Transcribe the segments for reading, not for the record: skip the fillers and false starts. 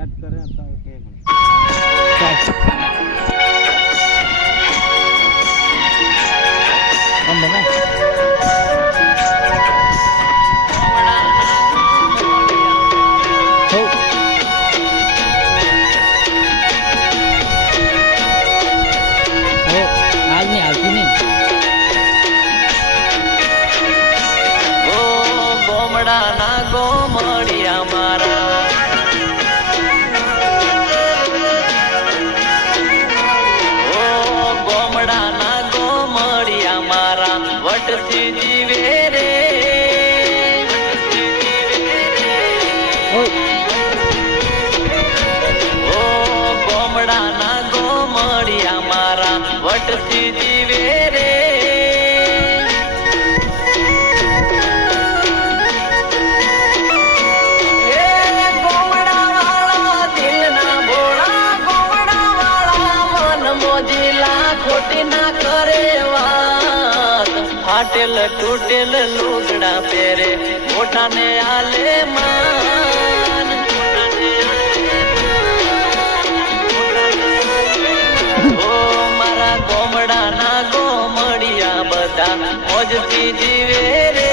set કરે તો કે हम बना हो आज नहीं आती नहीं ओ गोमड़ा ना गोमड़िया मारा वटती जीवे रे ओ गोमड़ा ना गोमड़िया मारा वटती जीवे रे गोमड़ा वाला दिल ना भोला गोमड़ा वाला मन मोजीला खोटी ना करे फाटेल टूटेल लुगड़ा पेरे मोटा ने आले मान ओ मारा गोमड़ा ना गोमड़िया बता मोजती जीवे रे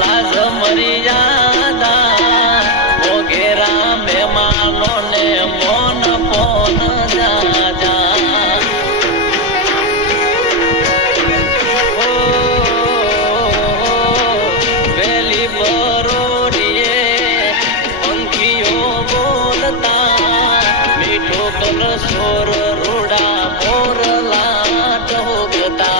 लाज मर्यादा वगैरा मेहमानों ने मोन पोन जा ओ वेली बरोड़िए पंखियों बोलता मीठो कल सोर रूड़ा मोरला टोकता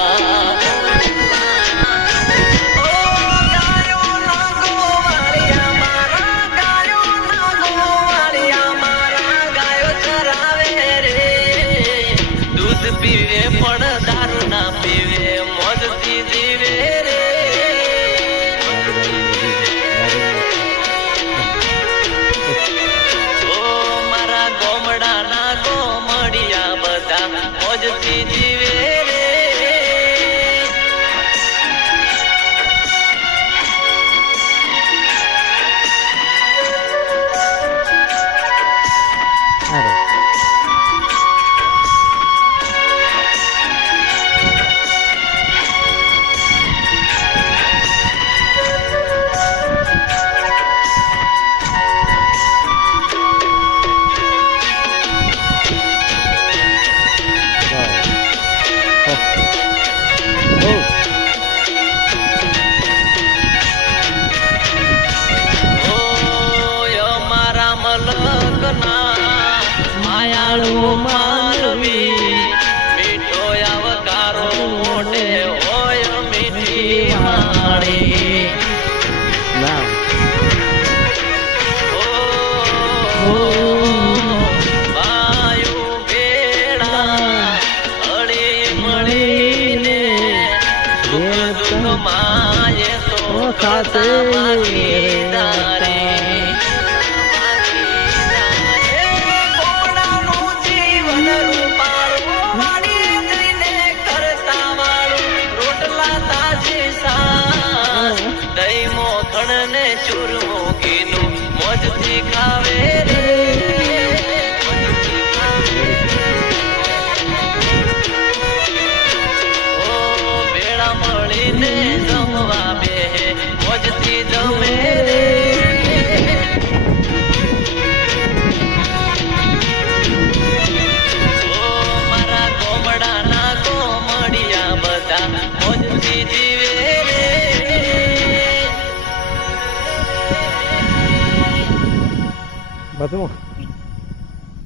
पीवे पण दारू ना पीवे मोजती जीवे रे ओ मारा गोमड़ा ना गोमड़िया बता मोजती जीवे रे मायाळू मानवी मीठो अवकारो मोटे होय मीठी माणी वायु भेड़ा हળી મળીને સુખ દુઃખ માયે તો ખાતે ભાગીદારી દહીં મોખણ ને ચૂરમો ઘીનું મોજથી ખાવે રે ઓ ભેળા મળીને જમવા બેહે મોજથી જમે રે ઓ મારા ગોમડા ના ગોમડિયા બધા મોજથી જીવે રે બધું